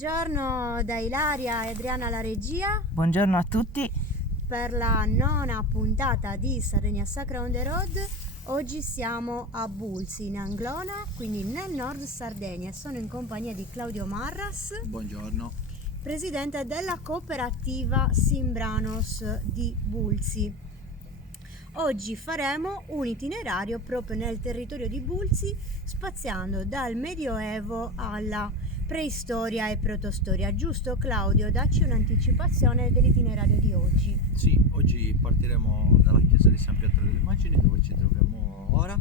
Buongiorno da Ilaria e Adriana alla regia Buongiorno a tutti. per la nona puntata di Sardegna Sacra on the Road. Oggi siamo a Bulzi, in Anglona, quindi nel nord Sardegna. Sono in compagnia di Claudio Marras, Buongiorno. presidente della cooperativa Simbranos di Bulzi. Oggi faremo un itinerario proprio nel territorio di Bulzi, spaziando dal Medioevo alla preistoria e protostoria. Giusto Claudio? Dacci un'anticipazione dell'itinerario di oggi. Sì, oggi partiremo dalla chiesa di San Pietro delle Immagini, dove ci troviamo ora,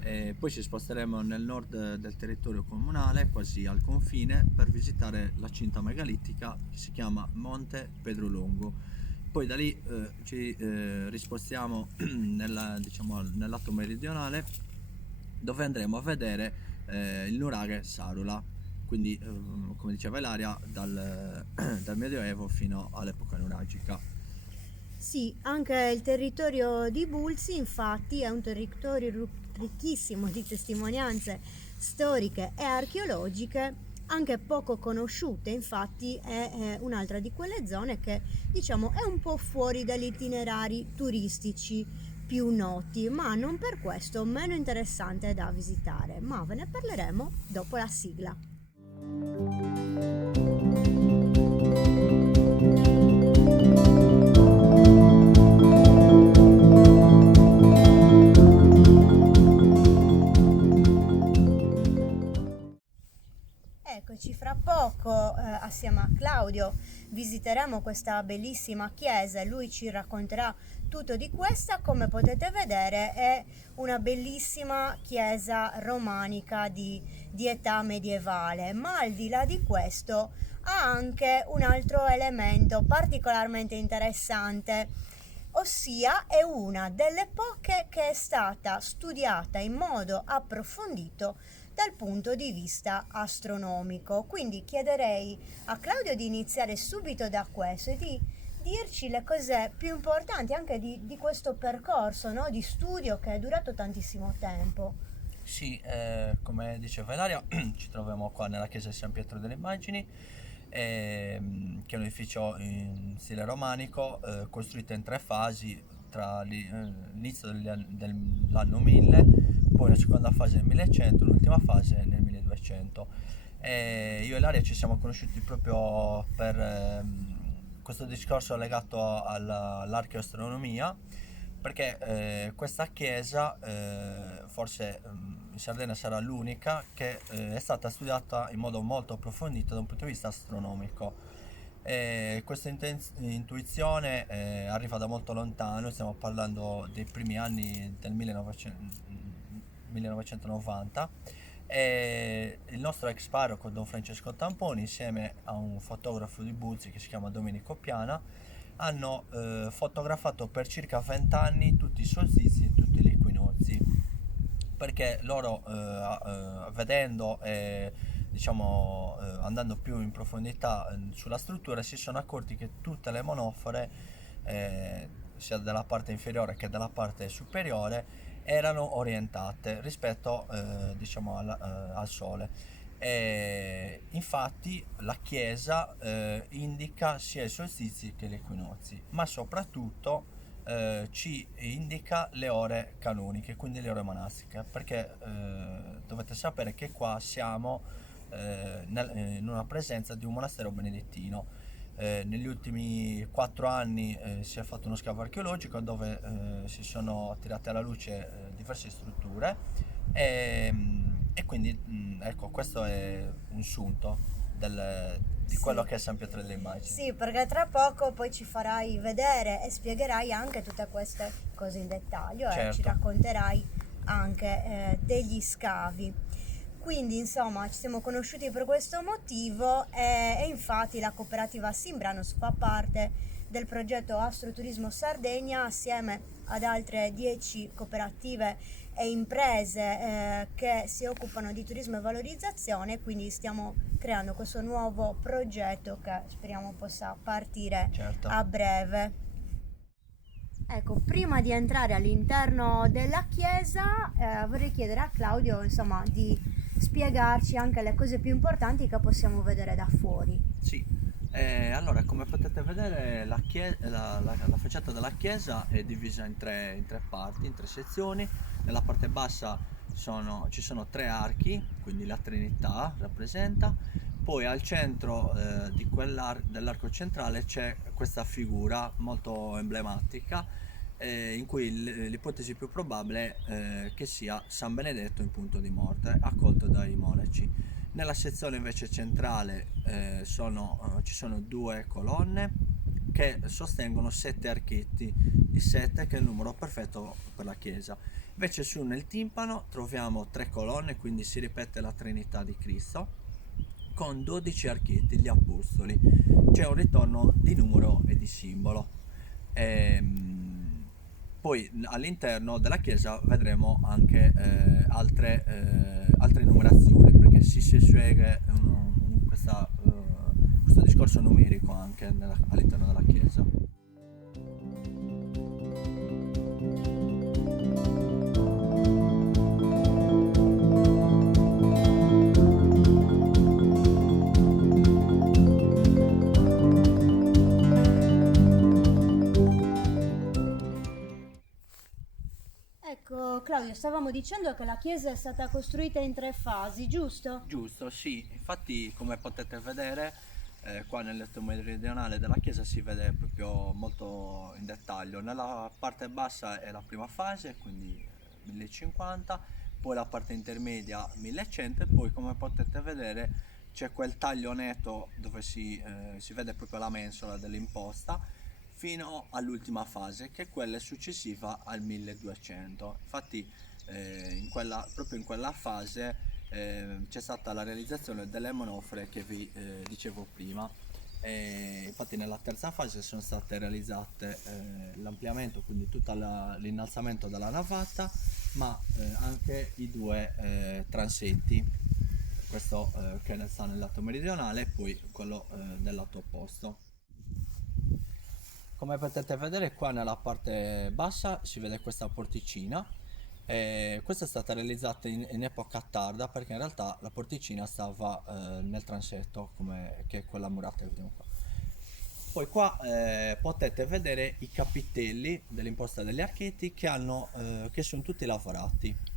e poi ci sposteremo nel nord del territorio comunale, quasi al confine, per visitare la cinta megalittica che si chiama Monte Pedro Longo. Poi da lì ci rispostiamo nel lato meridionale, dove andremo a vedere il nuraghe Sarula, quindi come diceva Ilaria, dal Medioevo fino all'epoca nuragica. Sì, anche il territorio di Bulzi infatti è un territorio ricchissimo di testimonianze storiche e archeologiche, anche poco conosciute. Infatti è un'altra di quelle zone che diciamo è un po' fuori dagli itinerari turistici più noti, ma non per questo meno interessante da visitare. Ma ve ne parleremo dopo la sigla. Eccoci, fra poco assieme a Claudio visiteremo questa bellissima chiesa e lui ci racconterà tutto di questa. Come potete vedere è una bellissima chiesa romanica di età medievale, ma al di là di questo ha anche un altro elemento particolarmente interessante, ossia è una delle poche che è stata studiata in modo approfondito dal punto di vista astronomico. Quindi chiederei a Claudio di iniziare subito da questo e di dirci le cose più importanti anche di questo percorso, no? Di studio che è durato tantissimo tempo. Sì, come diceva Ilaria, ci troviamo qua nella chiesa di San Pietro delle Immagini, che è un edificio in stile romanico, costruito in 3 fasi tra l'inizio dell'anno 1000, poi la seconda fase nel 1100, l'ultima fase nel 1200. Io e Ilaria ci siamo conosciuti proprio per questo discorso legato all'archeoastronomia, perché questa chiesa forse in Sardegna sarà l'unica che è stata studiata in modo molto approfondito da un punto di vista astronomico. Questa intuizione arriva da molto lontano, stiamo parlando dei primi anni del 1990, e il nostro ex parroco Don Francesco Tamponi, insieme a un fotografo di Bulzi che si chiama Domenico Piana, hanno fotografato per circa 20 anni tutti i solstizi e tutti gli equinozi, perché loro vedendo andando più in profondità sulla struttura, si sono accorti che tutte le monofore, sia dalla parte inferiore che dalla parte superiore, erano orientate rispetto al Sole. Infatti la chiesa indica sia i solstizi che gli equinozi, ma soprattutto ci indica le ore canoniche, quindi le ore monastiche, perché dovete sapere che qua siamo in una presenza di un monastero benedettino. Negli ultimi 4 anni si è fatto uno scavo archeologico dove si sono tirate alla luce diverse strutture, e quindi ecco, questo è un sunto di quello che è San Pietro delle Immagini. Sì, perché tra poco poi ci farai vedere e spiegherai anche tutte queste cose in dettaglio, Certo. E ci racconterai anche degli scavi. Quindi insomma ci siamo conosciuti per questo motivo e infatti la cooperativa Simbranos fa parte del progetto Astroturismo Sardegna assieme ad altre 10 cooperative e imprese che si occupano di turismo e valorizzazione. Quindi stiamo creando questo nuovo progetto che speriamo possa partire Certo. a breve. Ecco, prima di entrare all'interno della chiesa vorrei chiedere a Claudio insomma di spiegarci anche le cose più importanti che possiamo vedere da fuori. Sì, allora come potete vedere la facciata della chiesa è divisa in tre parti, in tre sezioni. Nella parte bassa ci sono tre archi, quindi la Trinità rappresenta. Poi al centro dell'arco centrale c'è questa figura molto emblematica, in cui l'ipotesi più probabile è che sia San Benedetto in punto di morte, accolto dai monaci. Nella sezione invece centrale ci sono due colonne che sostengono 7 archetti, il 7 che è il numero perfetto per la chiesa. Invece su nel timpano troviamo 3 colonne, quindi si ripete la Trinità di Cristo, con 12 archetti, gli apostoli. C'è un ritorno di numero e di simbolo. Poi all'interno della chiesa vedremo anche altre numerazioni, perché si segue questo discorso numerico anche all'interno della chiesa. Ecco, Claudio, stavamo dicendo che la chiesa è stata costruita in 3 fasi, giusto? Giusto, sì, infatti come potete vedere qua nel letto meridionale della chiesa si vede proprio molto in dettaglio. Nella parte bassa è la prima fase, quindi 1050, poi la parte intermedia 1100 e poi come potete vedere c'è quel taglio netto dove si vede proprio la mensola dell'imposta fino all'ultima fase che è quella successiva al 1200. Infatti proprio in quella fase c'è stata la realizzazione delle monofore che vi dicevo prima. Infatti nella terza fase sono state realizzate l'ampliamento, quindi tutto l'innalzamento della navata, ma anche i due transetti, questo che sta nel lato meridionale e poi quello del lato opposto. Come potete vedere qua nella parte bassa si vede questa porticina. Questa è stata realizzata in epoca tarda perché in realtà la porticina stava nel transetto che è quella murata che vediamo qua. Poi qua potete vedere i capitelli dell'imposta degli archetti che sono tutti lavorati.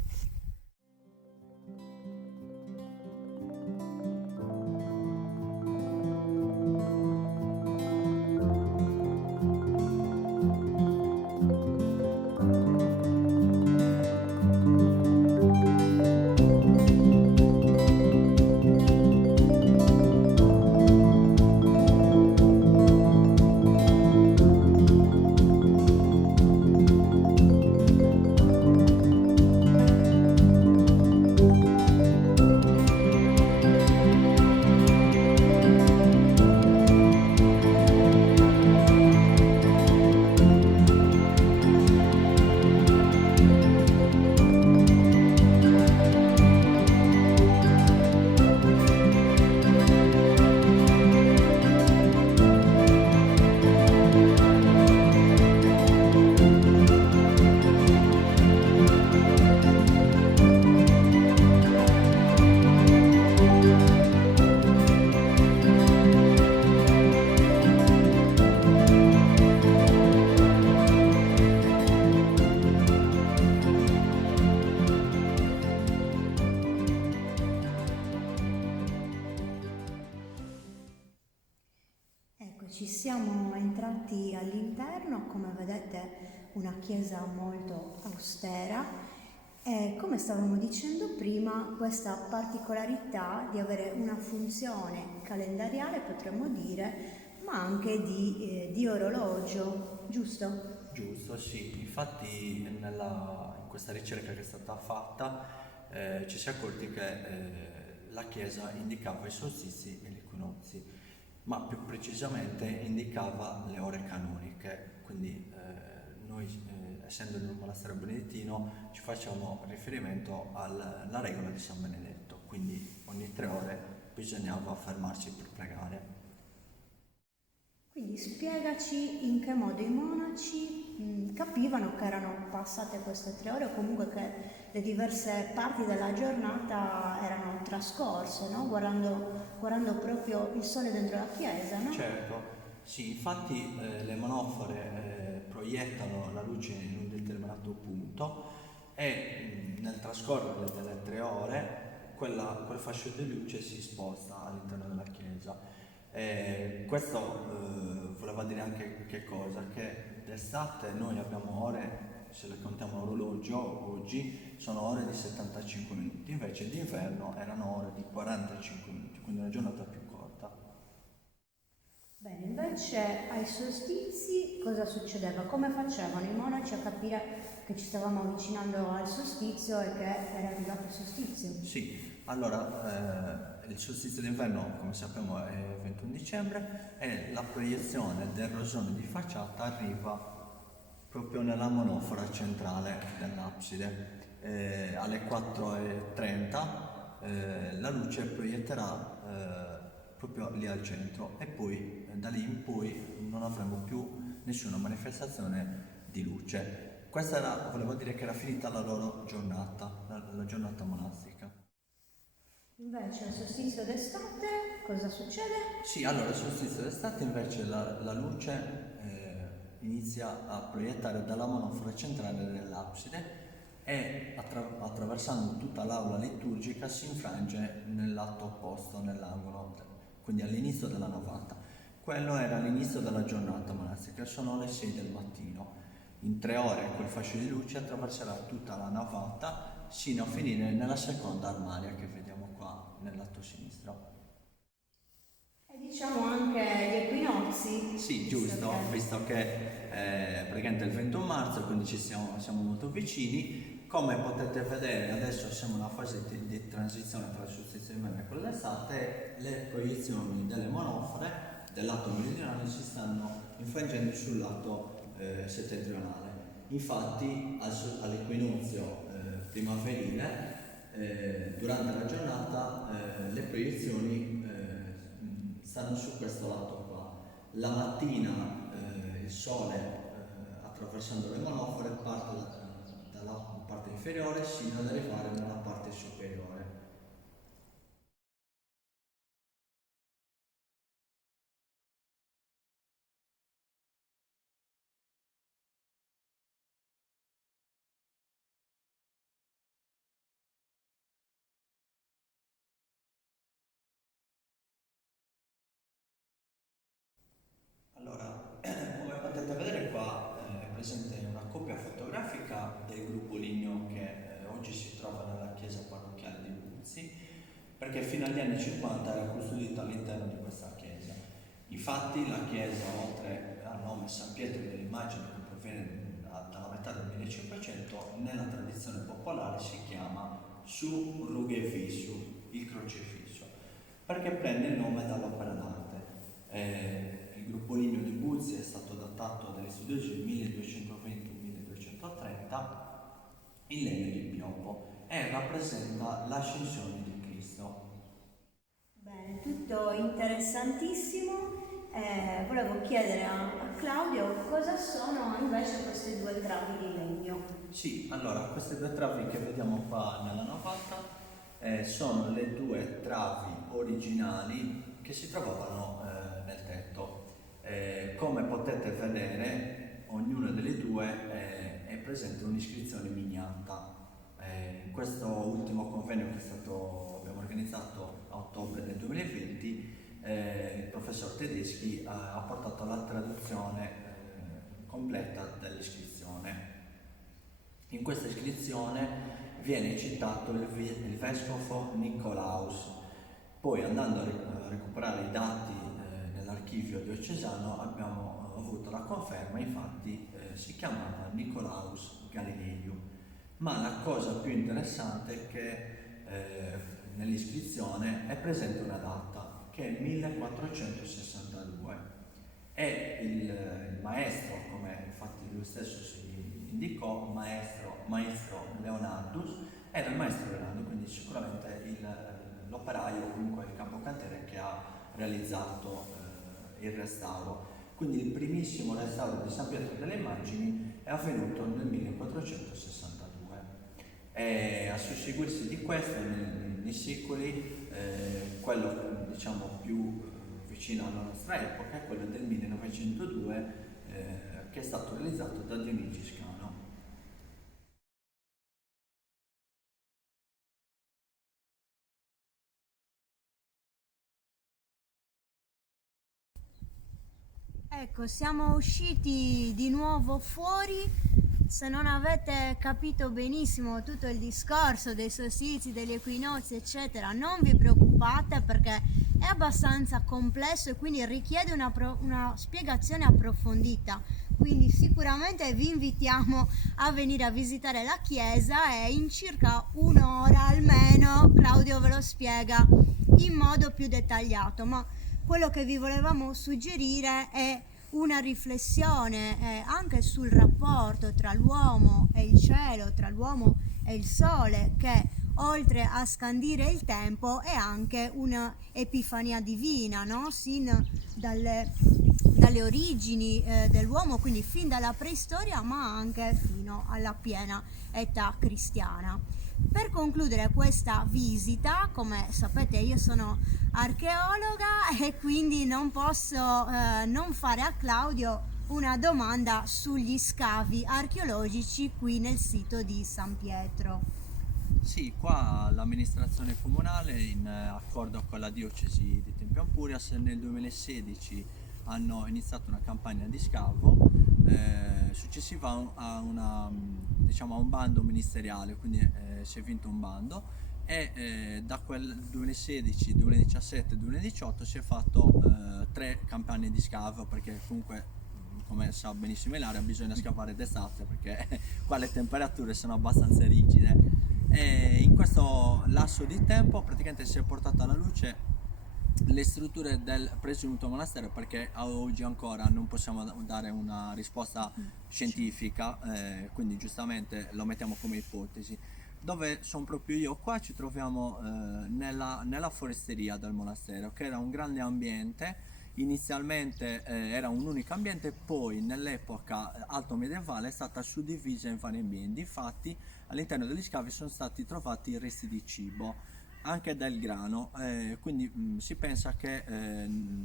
Ci siamo entrati all'interno, come vedete una chiesa molto austera e come stavamo dicendo prima questa particolarità di avere una funzione calendariale potremmo dire, ma anche di orologio, giusto? Giusto, sì, infatti in questa ricerca che è stata fatta ci si è accorti che la Chiesa indicava i solstizi e gli equinozi, ma più precisamente indicava le ore canoniche, quindi noi essendo in un monastero benedettino ci facciamo riferimento alla regola di San Benedetto, quindi ogni 3 ore bisognava fermarsi per pregare. Quindi spiegaci in che modo i monaci capivano che erano passate queste 3 ore o comunque che le diverse parti della giornata erano trascorse, no? Guardando proprio il sole dentro la chiesa, no? Certo, sì, infatti le manofore proiettano la luce in un determinato punto e nel trascorrere delle 3 ore quel fascio di luce si sposta all'interno della chiesa. Questo voleva dire anche che cosa? Che d'estate noi abbiamo ore, se le contiamo a orologio, oggi sono ore di 75 minuti, invece d'inverno erano ore di 45 minuti, quindi una giornata più corta. Bene, invece ai solstizi cosa succedeva? Come facevano i monaci a capire che ci stavamo avvicinando al solstizio e che era arrivato il solstizio? Sì, allora il solstizio d'inverno come sappiamo è il 21 dicembre e la proiezione del rosone di facciata arriva proprio nella monofora centrale dell'abside. Alle 4:30 la luce proietterà proprio lì al centro e poi da lì in poi non avremo più nessuna manifestazione di luce. Volevo dire che era finita la loro giornata, la giornata monastica. Invece al solstizio d'estate cosa succede? Sì, allora il solstizio d'estate invece la luce inizia a proiettare dalla monofora centrale dell'abside e attraversando tutta l'aula liturgica si infrange nel lato opposto, nell'angolo, quindi all'inizio della navata. Quello era l'inizio della giornata monastica, sono le 6 del mattino. In 3 ore quel fascio di luce attraverserà tutta la navata sino a finire nella seconda armaria che vediamo qua nel lato sinistro. E diciamo anche gli equinozi. Sì, giusto, visto che praticamente è il 21 marzo, quindi siamo molto vicini. Come potete vedere adesso siamo in una fase di transizione tra il solstizio d'inverno e quello d'estate, le proiezioni delle monofore del lato meridionale si stanno infrangendo sul lato settentrionale. Infatti all'equinozio primaverile durante la giornata le proiezioni stanno su questo lato qua. La mattina il sole attraversando le monofore parte dalla parte inferiore sino ad arrivare nella parte superiore. Allora, come potete vedere qua è presente una copia fotografica del gruppo Ligneo che oggi si trova nella chiesa parrocchiale di Buzzi, perché fino agli anni 50 era custodita all'interno di questa chiesa. Infatti la chiesa, oltre al nome San Pietro dell'Immagine che proviene dalla metà del 1500, nella tradizione popolare si chiama Su Rughe Fisu, il crocifisso, perché prende il nome dall'opera d'arte. Il gruppo Ligneo di Buzzi è stato datato dagli studiosi del 1220-1230 in legno di Pioppo e rappresenta l'ascensione di Cristo. Bene, tutto interessantissimo. Volevo chiedere a Claudio cosa sono invece queste 2 travi di legno. Sì, allora queste 2 travi che vediamo qua nella navata sono le 2 travi originali che si trovavano nel tetto. Come potete vedere, ognuna delle 2 è presente un'iscrizione miniata. In questo ultimo convegno che abbiamo organizzato a ottobre del 2020, il professor Tedeschi ha portato la traduzione completa dell'iscrizione. In questa iscrizione viene citato il vescovo Nicolaus. Poi andando a recuperare i dati nell'archivio diocesano abbiamo avuto la conferma, infatti si chiamava Nicolaus Galileo. Ma la cosa più interessante è che nell'iscrizione è presente una data che è il 1462 e il maestro, come infatti lui stesso si indicò, maestro Leonardus, era il maestro Leonardo, quindi sicuramente l'operaio, comunque il capocantiere che ha realizzato il restauro. Quindi il primissimo restauro di San Pietro delle Immagini è avvenuto nel 1462 e a susseguirsi di questo nei secoli quello diciamo più vicino alla nostra epoca è quello del 1902 che è stato realizzato da Dionigi Scano. Ecco, siamo usciti di nuovo fuori. Se non avete capito benissimo tutto il discorso dei solstizi, degli equinozi, eccetera, non vi preoccupate perché è abbastanza complesso e quindi richiede una spiegazione approfondita. Quindi sicuramente vi invitiamo a venire a visitare la chiesa e in circa un'ora almeno Claudio ve lo spiega in modo più dettagliato. Ma quello che vi volevamo suggerire è una riflessione anche sul rapporto tra l'uomo e il cielo, tra l'uomo e il sole, che oltre a scandire il tempo è anche un'epifania divina, no? Sin dalle origini dell'uomo, quindi fin dalla preistoria, ma anche fino alla piena età cristiana. Per concludere questa visita, come sapete io sono archeologa e quindi non posso non fare a Claudio una domanda sugli scavi archeologici qui nel sito di San Pietro. Sì, qua l'amministrazione comunale in accordo con la diocesi di Tempio Ampurias nel 2016 hanno iniziato una campagna di scavo successiva a un bando ministeriale, quindi si è vinto un bando e da quel 2016, 2017 e 2018 si è fatto 3 campagne di scavo, perché comunque come sa benissimo Ilaria bisogna scavare d'estate perché qua le temperature sono abbastanza rigide e in questo lasso di tempo praticamente si è portato alla luce le strutture del presunto monastero, perché a oggi ancora non possiamo dare una risposta scientifica, quindi giustamente lo mettiamo come ipotesi. Dove sono proprio io, qua ci troviamo nella foresteria del monastero, che era un grande ambiente. Inizialmente era un unico ambiente, poi nell'epoca alto medievale è stata suddivisa in vari ambienti. Infatti all'interno degli scavi sono stati trovati resti di cibo, anche del grano, quindi si pensa che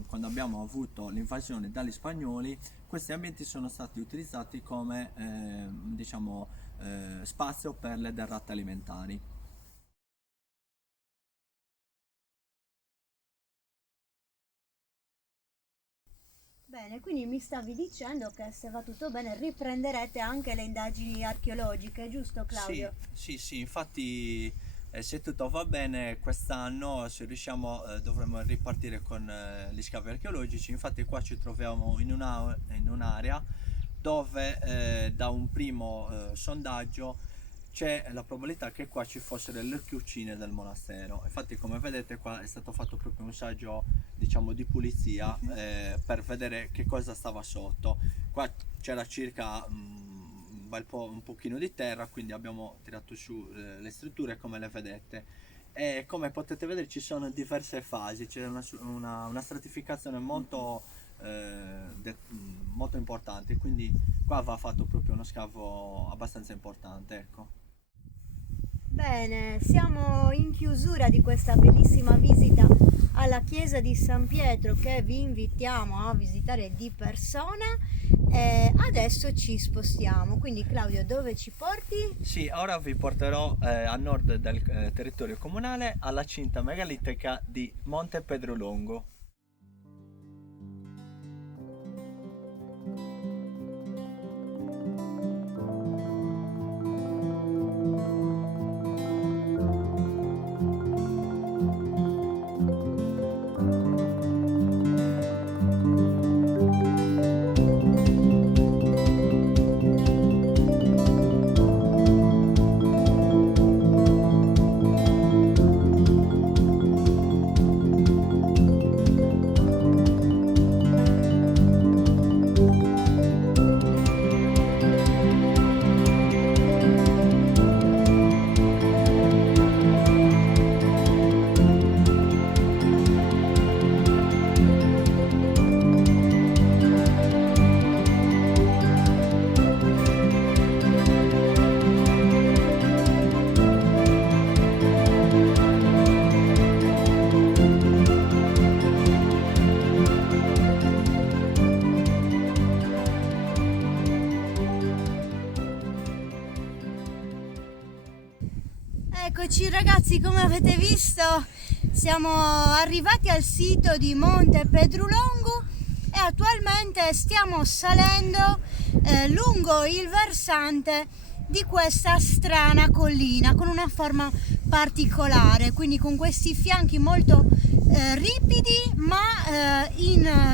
quando abbiamo avuto l'invasione dagli spagnoli questi ambienti sono stati utilizzati come spazio per le derrate alimentari. Bene, quindi mi stavi dicendo che se va tutto bene riprenderete anche le indagini archeologiche, giusto Claudio? Sì, infatti se tutto va bene quest'anno se riusciamo dovremo ripartire con gli scavi archeologici. Infatti qua ci troviamo in un'area dove da un primo sondaggio c'è la probabilità che qua ci fossero le cucine del monastero. Infatti come vedete qua è stato fatto proprio un saggio di pulizia per vedere che cosa stava sotto. Qua c'era circa un pochino di terra, quindi abbiamo tirato su le strutture come le vedete e come potete vedere ci sono diverse fasi, c'è una stratificazione molto importante, quindi qua va fatto proprio uno scavo abbastanza importante, ecco. Bene, siamo in chiusura di questa bellissima visita alla chiesa di San Pietro che vi invitiamo a visitare di persona e adesso ci spostiamo. Quindi Claudio, dove ci porti? Sì, ora vi porterò a nord del territorio comunale alla cinta megalitica di Monte Pedrolongo. ragazzi, come avete visto siamo arrivati al sito di Monte Pedrulongo e attualmente stiamo salendo lungo il versante di questa strana collina con una forma particolare, quindi con questi fianchi molto ripidi, ma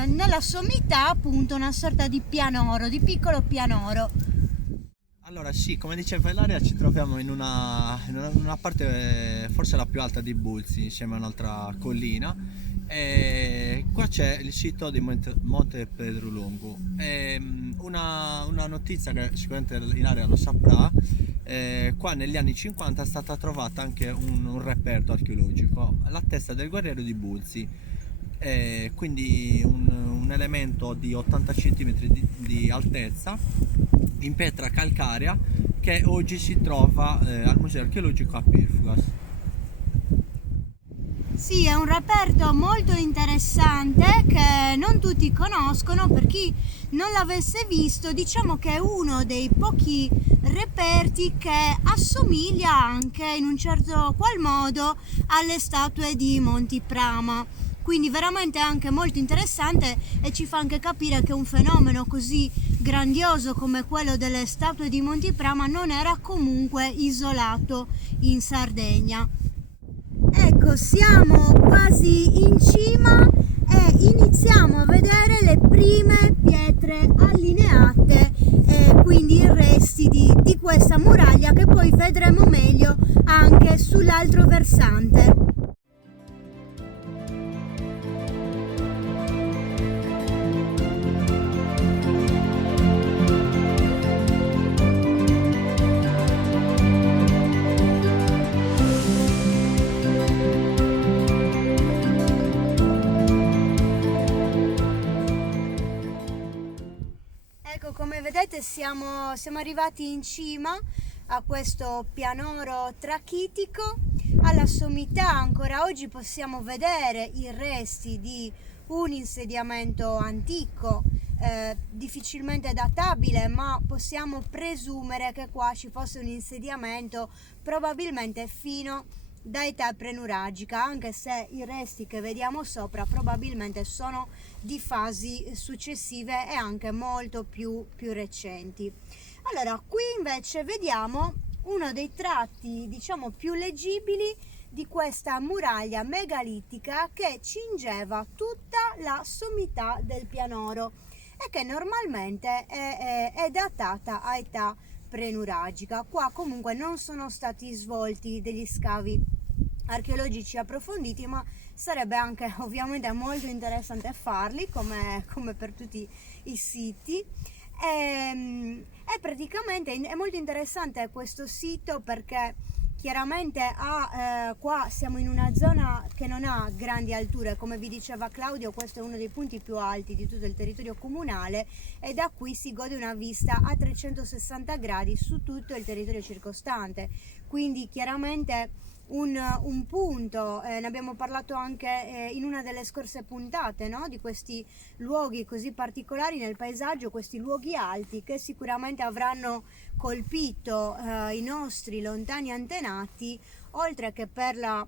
nella sommità appunto una sorta di pianoro, di piccolo pianoro. Allora sì, come diceva Ilaria, ci troviamo in una parte forse la più alta di Bulzi, insieme a un'altra collina, e qua c'è il sito di Monte Pedrulongo. Una notizia che sicuramente Ilaria lo saprà, qua negli anni 50 è stata trovata anche un reperto archeologico, la testa del guerriero di Bulzi, quindi un elemento di 80 cm di altezza in pietra calcarea che oggi si trova al museo archeologico a Pirfugas. Sì, è un reperto molto interessante che non tutti conoscono. Per chi non l'avesse visto, diciamo che è uno dei pochi reperti che assomiglia anche in un certo qual modo alle statue di Monti Prama. Quindi veramente anche molto interessante, e ci fa anche capire che un fenomeno così grandioso come quello delle statue di Monti Prama non era comunque isolato in Sardegna. Ecco, siamo quasi in cima e iniziamo a vedere le prime pietre allineate e quindi i resti di questa muraglia, che poi vedremo meglio anche sull'altro versante. Ecco, come vedete siamo arrivati in cima a questo pianoro trachitico. Alla sommità ancora oggi possiamo vedere i resti di un insediamento antico, difficilmente databile, ma possiamo presumere che qua ci fosse un insediamento probabilmente fino da età prenuragica, anche se i resti che vediamo sopra probabilmente sono di fasi successive e anche molto più recenti. Allora, qui invece vediamo uno dei tratti, diciamo, più leggibili di questa muraglia megalitica che cingeva tutta la sommità del pianoro e che normalmente è datata a età prenuragica. Qua comunque non sono stati svolti degli scavi archeologici approfonditi, ma sarebbe anche ovviamente molto interessante farli, come per tutti i siti. E praticamente è molto interessante questo sito perché chiaramente qua siamo in una zona che non ha grandi alture, come vi diceva Claudio. Questo è uno dei punti più alti di tutto il territorio comunale e da qui si gode una vista a 360 gradi su tutto il territorio circostante, quindi chiaramente un punto, ne abbiamo parlato anche in una delle scorse puntate, no? Di questi luoghi così particolari nel paesaggio, questi luoghi alti che sicuramente avranno colpito i nostri lontani antenati, oltre che per la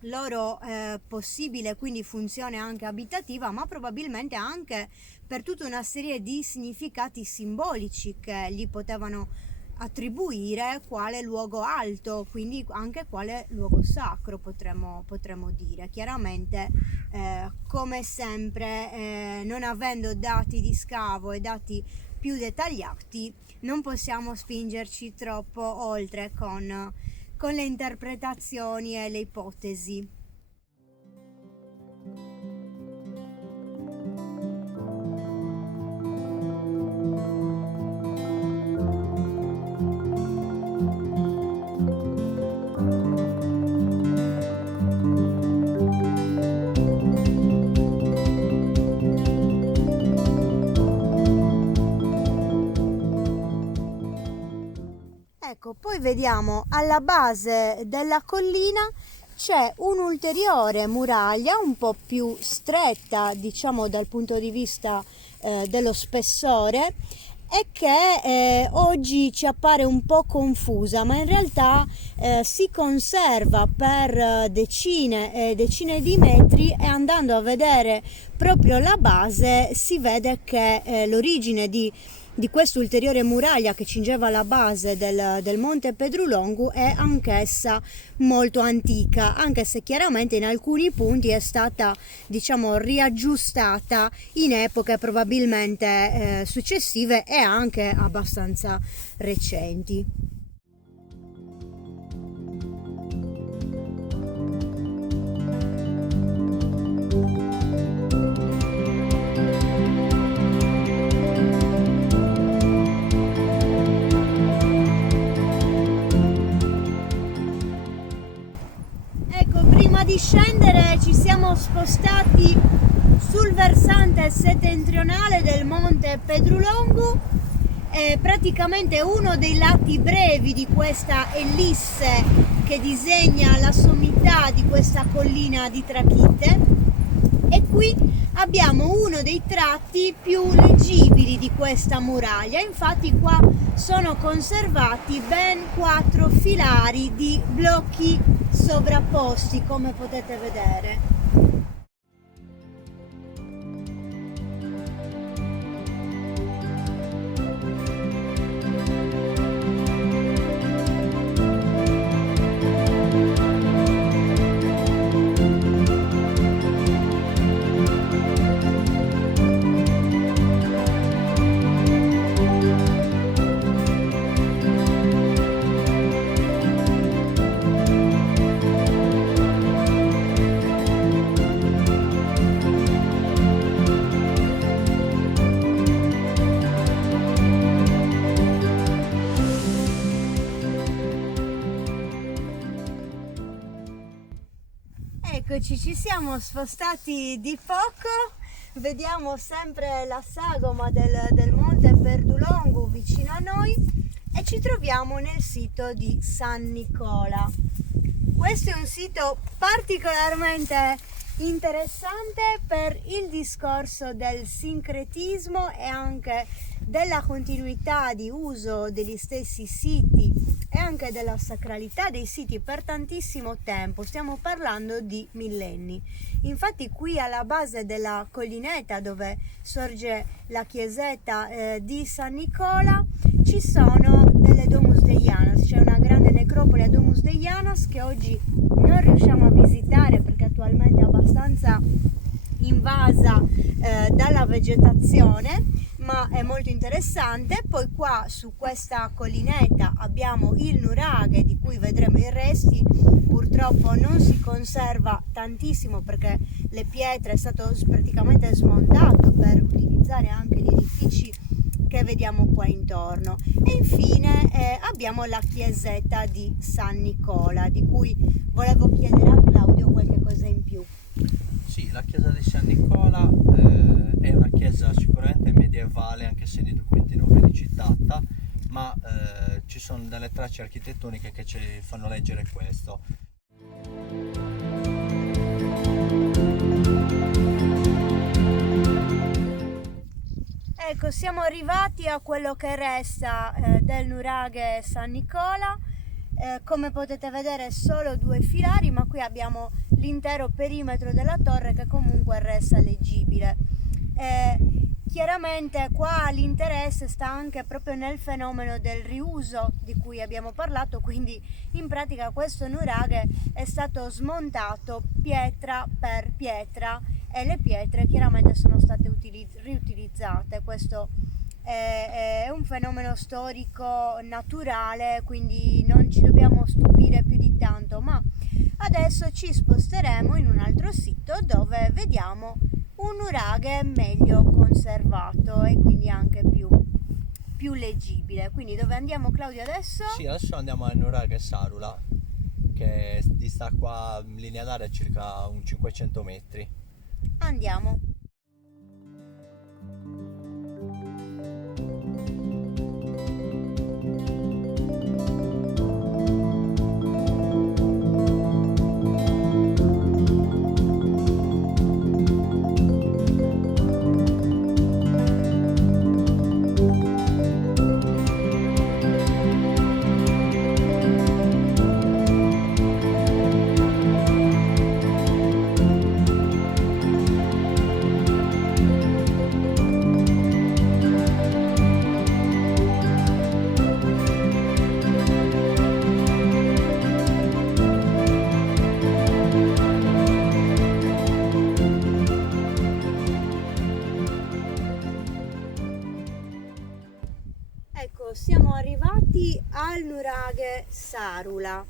loro possibile quindi funzione anche abitativa, ma probabilmente anche per tutta una serie di significati simbolici che gli potevano attribuire, quale luogo alto, quindi anche quale luogo sacro potremmo dire. Chiaramente come sempre, non avendo dati di scavo e dati più dettagliati, non possiamo spingerci troppo oltre con le interpretazioni e le ipotesi. Ecco, poi vediamo alla base della collina c'è un'ulteriore muraglia un po' più stretta, diciamo, dal punto di vista dello spessore, e che oggi ci appare un po' confusa, ma in realtà si conserva per decine e decine di metri, e andando a vedere proprio la base si vede che l'origine di questa ulteriore muraglia che cingeva la base del Monte Pedrulongu è anch'essa molto antica, anche se chiaramente in alcuni punti è stata, diciamo, riaggiustata in epoche probabilmente successive e anche abbastanza recenti. Prima di scendere ci siamo spostati sul versante settentrionale del Monte Pedrulongu, praticamente uno dei lati brevi di questa ellisse che disegna la sommità di questa collina di trachite, e qui abbiamo uno dei tratti più leggibili di questa muraglia. Infatti qua sono conservati ben 4 filari di blocchi sovrapposti, come potete vedere. Eccoci, ci siamo spostati di poco, vediamo sempre la sagoma del Monte Pedrulongu vicino a noi e ci troviamo nel sito di San Nicola. Questo è un sito particolarmente interessante per il discorso del sincretismo e anche della continuità di uso degli stessi siti e anche della sacralità dei siti per tantissimo tempo. Stiamo parlando di millenni. Infatti qui alla base della collinetta dove sorge la chiesetta di San Nicola ci sono delle Domus Deianas, c'è una grande necropoli a Domus Deianas che oggi non riusciamo a visitare perché attualmente è abbastanza invasa dalla vegetazione, ma è molto interessante. Poi qua su questa collinetta abbiamo il nuraghe di cui vedremo i resti. Purtroppo non si conserva tantissimo perché le pietre è stato praticamente smontato per utilizzare anche gli edifici che vediamo qua intorno. E infine abbiamo la chiesetta di San Nicola, di cui volevo chiedere a Claudio qualche cosa in più. Sì, la chiesa di San Nicola è una chiesa sicuramente medievale, anche se nei documenti non viene citata, ma ci sono delle tracce architettoniche che ci fanno leggere questo. Ecco, siamo arrivati a quello che resta del nuraghe San Nicola. Come potete vedere solo 2 filari, ma qui abbiamo l'intero perimetro della torre che comunque resta leggibile. Chiaramente qua l'interesse sta anche proprio nel fenomeno del riuso di cui abbiamo parlato, quindi in pratica questo nuraghe è stato smontato pietra per pietra e le pietre chiaramente sono state riutilizzate. Questo è un fenomeno storico naturale, quindi non ci dobbiamo stupire più di tanto, ma adesso ci sposteremo in un altro sito dove vediamo un nuraghe meglio conservato e quindi anche più leggibile. Quindi dove andiamo, Claudio, adesso? Sì, adesso andiamo al nuraghe Sarula, che dista qua in linea d'aria circa un 500 metri. Andiamo. al nuraghe Sarula.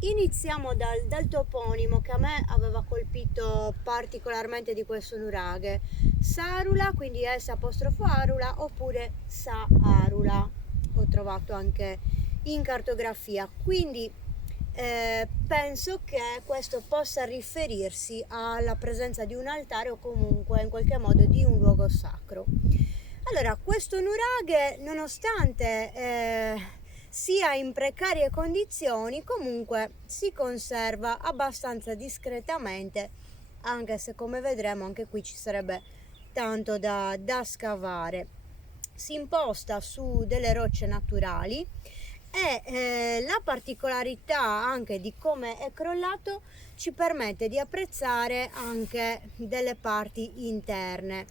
Iniziamo dal toponimo che a me aveva colpito particolarmente di questo nuraghe. Sarula, quindi S apostrofo Arula, oppure Saarula, ho trovato anche in cartografia. Quindi penso che questo possa riferirsi alla presenza di un altare o comunque in qualche modo di un luogo sacro. Allora, questo nuraghe, nonostante sia in precarie condizioni, comunque si conserva abbastanza discretamente, anche se come vedremo anche qui ci sarebbe tanto da scavare. Si imposta su delle rocce naturali e la particolarità anche di come è crollato ci permette di apprezzare anche delle parti interne,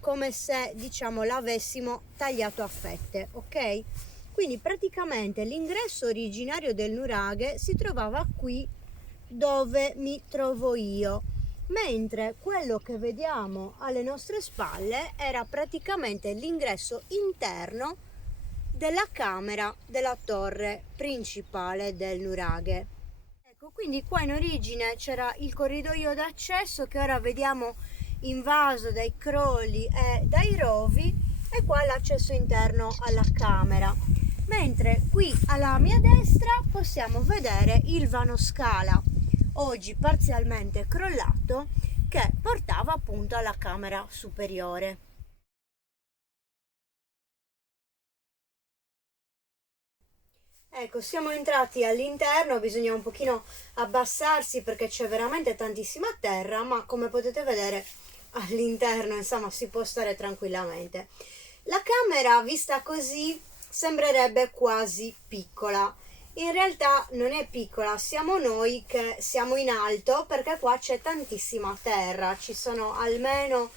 come se diciamo l'avessimo tagliato a fette, ok? Quindi praticamente l'ingresso originario del nuraghe si trovava qui dove mi trovo io, mentre quello che vediamo alle nostre spalle era praticamente l'ingresso interno della camera della torre principale del nuraghe. Ecco, quindi qua in origine c'era il corridoio d'accesso che ora vediamo invaso dai crolli e dai rovi, e qua l'accesso interno alla camera, mentre qui alla mia destra possiamo vedere il vano scala, oggi parzialmente crollato, che portava appunto alla camera superiore. Ecco, siamo entrati all'interno, bisogna un pochino abbassarsi perché c'è veramente tantissima terra, ma come potete vedere all'interno insomma si può stare tranquillamente. La camera vista così sembrerebbe quasi piccola. In realtà non è piccola, siamo noi che siamo in alto perché qua c'è tantissima terra, ci sono almeno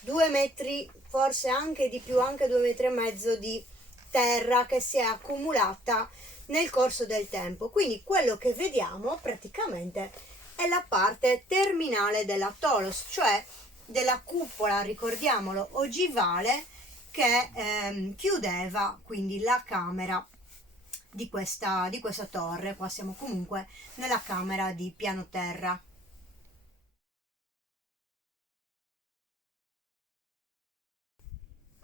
2 metri, forse anche di più, anche 2 metri e mezzo di terra che si è accumulata nel corso del tempo. Quindi quello che vediamo praticamente è la parte terminale della Tolos, cioè della cupola, ricordiamolo, ogivale che chiudeva quindi la camera di questa torre. Qua siamo comunque nella camera di piano terra.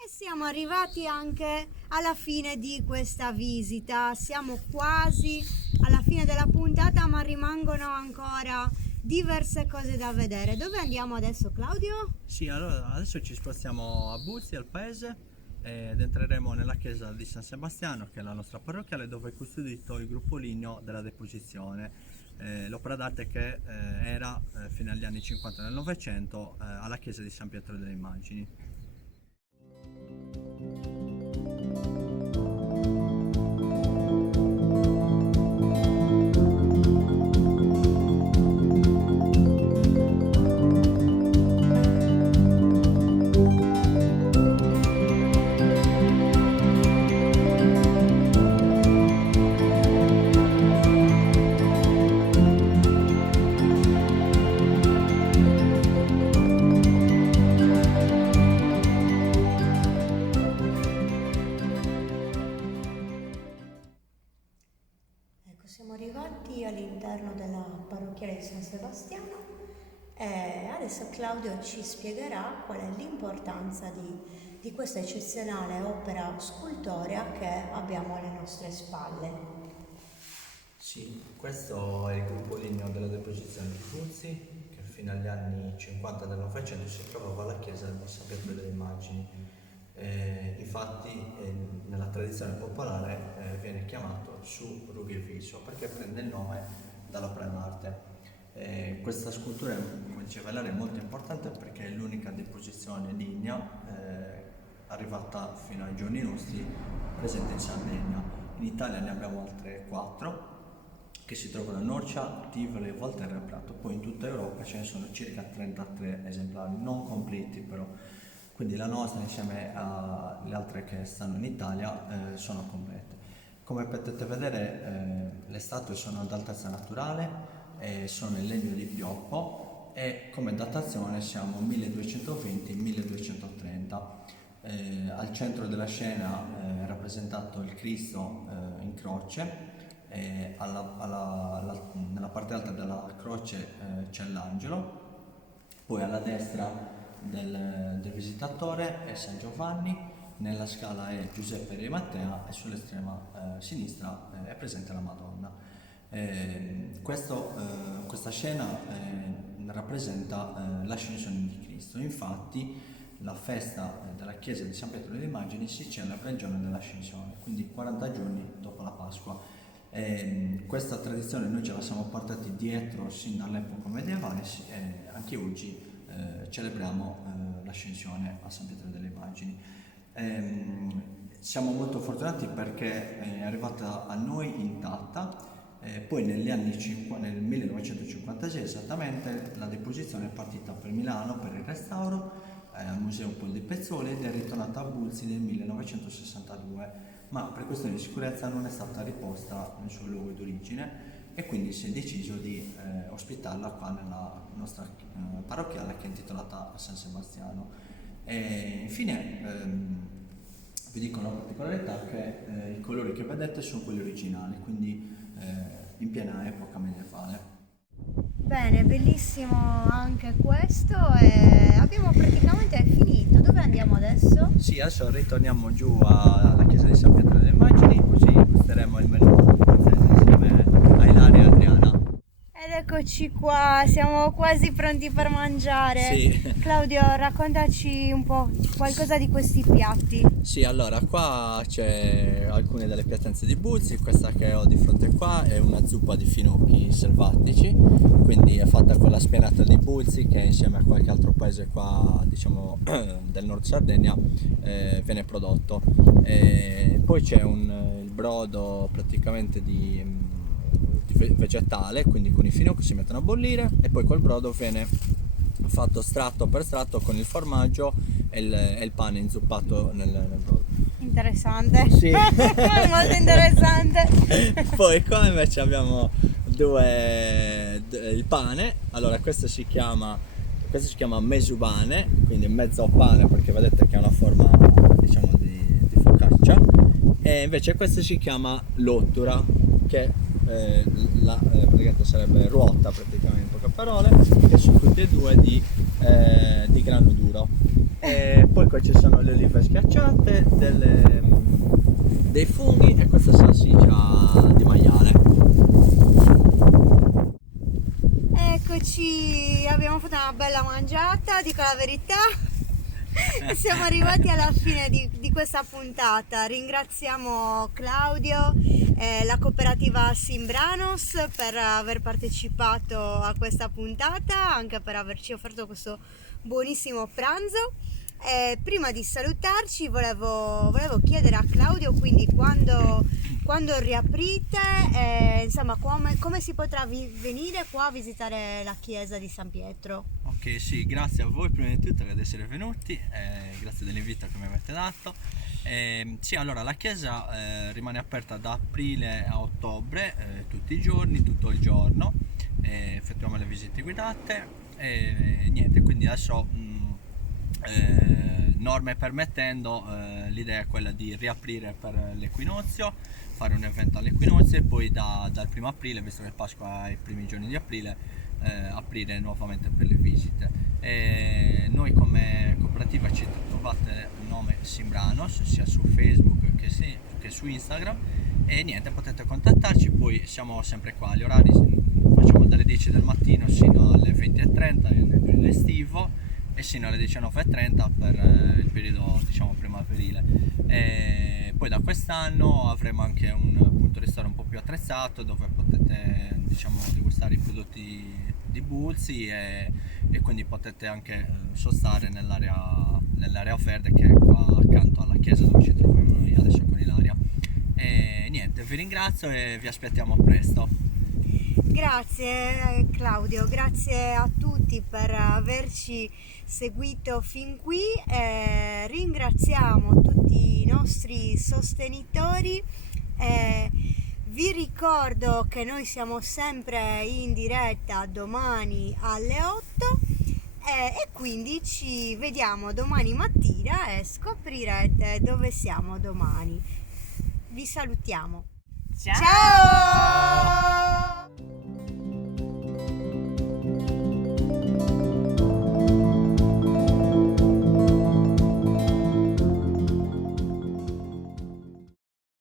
E siamo arrivati anche alla fine di questa visita, siamo quasi alla fine della puntata, ma rimangono ancora diverse cose da vedere. Dove andiamo adesso, Claudio? Sì, allora adesso ci spostiamo a Buzzi, al paese, ed entreremo nella chiesa di San Sebastiano, che è la nostra parrocchiale, dove è custodito il gruppo ligneo della Deposizione. L'opera d'arte che era fino agli anni 50 del Novecento alla chiesa di San Pietro delle Immagini. Siamo arrivati all'interno della parrocchiale di San Sebastiano e adesso Claudio ci spiegherà qual è l'importanza di questa eccezionale opera scultorea che abbiamo alle nostre spalle. Sì, questo è il gruppo ligneo della Deposizione di Buzzi, che fino agli anni 50 del Novecento si trovava alla chiesa di San Pietro delle Immagini. Infatti nella tradizione popolare viene chiamato su rughi il viso perché prende il nome dall'opera d'arte. Questa scultura, come diceva Ilaria, è molto importante perché è l'unica deposizione lignea arrivata fino ai giorni nostri presente in Sardegna. In Italia ne abbiamo altre 4 che si trovano a Norcia, Tivoli, Volterra e Prato. Poi in tutta Europa ce ne sono circa 33 esemplari, non completi però. Quindi la nostra insieme alle altre che stanno in Italia sono complete. Come potete vedere le statue sono ad altezza naturale, sono in legno di pioppo e come datazione siamo 1220-1230. Al centro della scena è rappresentato il Cristo in croce, e nella parte alta della croce c'è l'angelo, poi alla destra del visitatore è San Giovanni, nella scala è Giuseppe Re Mattea e sull'estrema sinistra è presente la Madonna. Questa scena rappresenta l'ascensione di Cristo. Infatti la festa della chiesa di San Pietro delle Immagini si celebra il giorno dell'ascensione, quindi 40 giorni dopo la Pasqua. Questa tradizione noi ce la siamo portati dietro sin dall'epoca medievale e anche oggi celebriamo l'ascensione a San Pietro delle Immagini. Siamo molto fortunati perché è arrivata a noi intatta. Poi nel 1956 esattamente la deposizione è partita per Milano per il restauro al Museo Pol di Pezzoli ed è ritornata a Bulzi nel 1962, ma per questioni di sicurezza non è stata riposta nel suo luogo d'origine e quindi si è deciso di ospitarla qua nella nostra parrocchiale che è intitolata a San Sebastiano. E infine vi dico una particolarità che i colori che vedete sono quelli originali, quindi in piena epoca medievale. Bene, bellissimo anche questo e abbiamo praticamente finito. Dove andiamo adesso? Sì, adesso ritorniamo giù alla chiesa di San Pietro delle Immagini, così gusteremo il menù insieme a Ilaria e Adriana. Ed eccoci qua, siamo quasi pronti per mangiare. Sì. Claudio, raccontaci un po' qualcosa di questi piatti. Sì, allora qua c'è alcune delle piattanze di Bulzi, questa che ho di fronte qua è una zuppa di finocchi selvatici, quindi è fatta con la spianata di Bulzi che insieme a qualche altro paese qua, diciamo, del Nord Sardegna viene prodotto. Poi c'è il brodo praticamente di vegetale, quindi con i finocchi si mettono a bollire e poi quel brodo viene fatto strato per strato con il formaggio e il pane inzuppato nel brodo. Interessante. Sì. Molto interessante. Poi qua invece abbiamo il pane. Allora questo si chiama mesubane, quindi mezzo pane perché vedete che ha una forma, diciamo, di focaccia, e invece questo si chiama lottura, che praticamente sarebbe ruota praticamente, in poche parole, che sono tutti e due di grano duro. E poi qua ci sono le olive schiacciate, dei funghi e questa salsiccia di maiale. Eccoci, abbiamo fatto una bella mangiata, dico la verità. Siamo arrivati alla fine di questa puntata. Ringraziamo Claudio e la cooperativa Simbranos per aver partecipato a questa puntata, anche per averci offerto questo buonissimo pranzo. E prima di salutarci volevo chiedere a Claudio quindi quando riaprite, insomma come si potrà venire qua a visitare la chiesa di San Pietro. Ok, sì, grazie a voi prima di tutto ad essere venuti, grazie dell'invito che mi avete dato. Sì, allora la chiesa rimane aperta da aprile a ottobre, tutti i giorni, tutto il giorno, effettuiamo le visite guidate e niente, quindi adesso norme permettendo, l'idea è quella di riaprire per l'equinozio, fare un evento all'equinozio e poi dal 1° aprile, visto che Pasqua è i primi giorni di aprile, aprire nuovamente per le visite. Noi come cooperativa ci trovate il nome Simbranos sia su Facebook che su Instagram e niente, potete contattarci, poi siamo sempre qua, gli orari facciamo dalle 10 del mattino sino alle 20:30 nel periodo estivo e sino alle 19:30 per il periodo, diciamo, primaverile. E poi da quest'anno avremo anche un punto ristoro un po' più attrezzato dove potete, diciamo, degustare i prodotti di Bulzi e quindi potete anche sostare nell'area verde che è qua accanto alla chiesa dove ci troviamo noi adesso con Ilaria. E niente, vi ringrazio e vi aspettiamo presto. Grazie Claudio, grazie a tutti per averci seguito fin qui, ringraziamo tutti i nostri sostenitori. Vi ricordo che noi siamo sempre in diretta domani alle 8 E quindi ci vediamo domani mattina e scoprirete dove siamo domani. Vi salutiamo. Ciao! Ciao!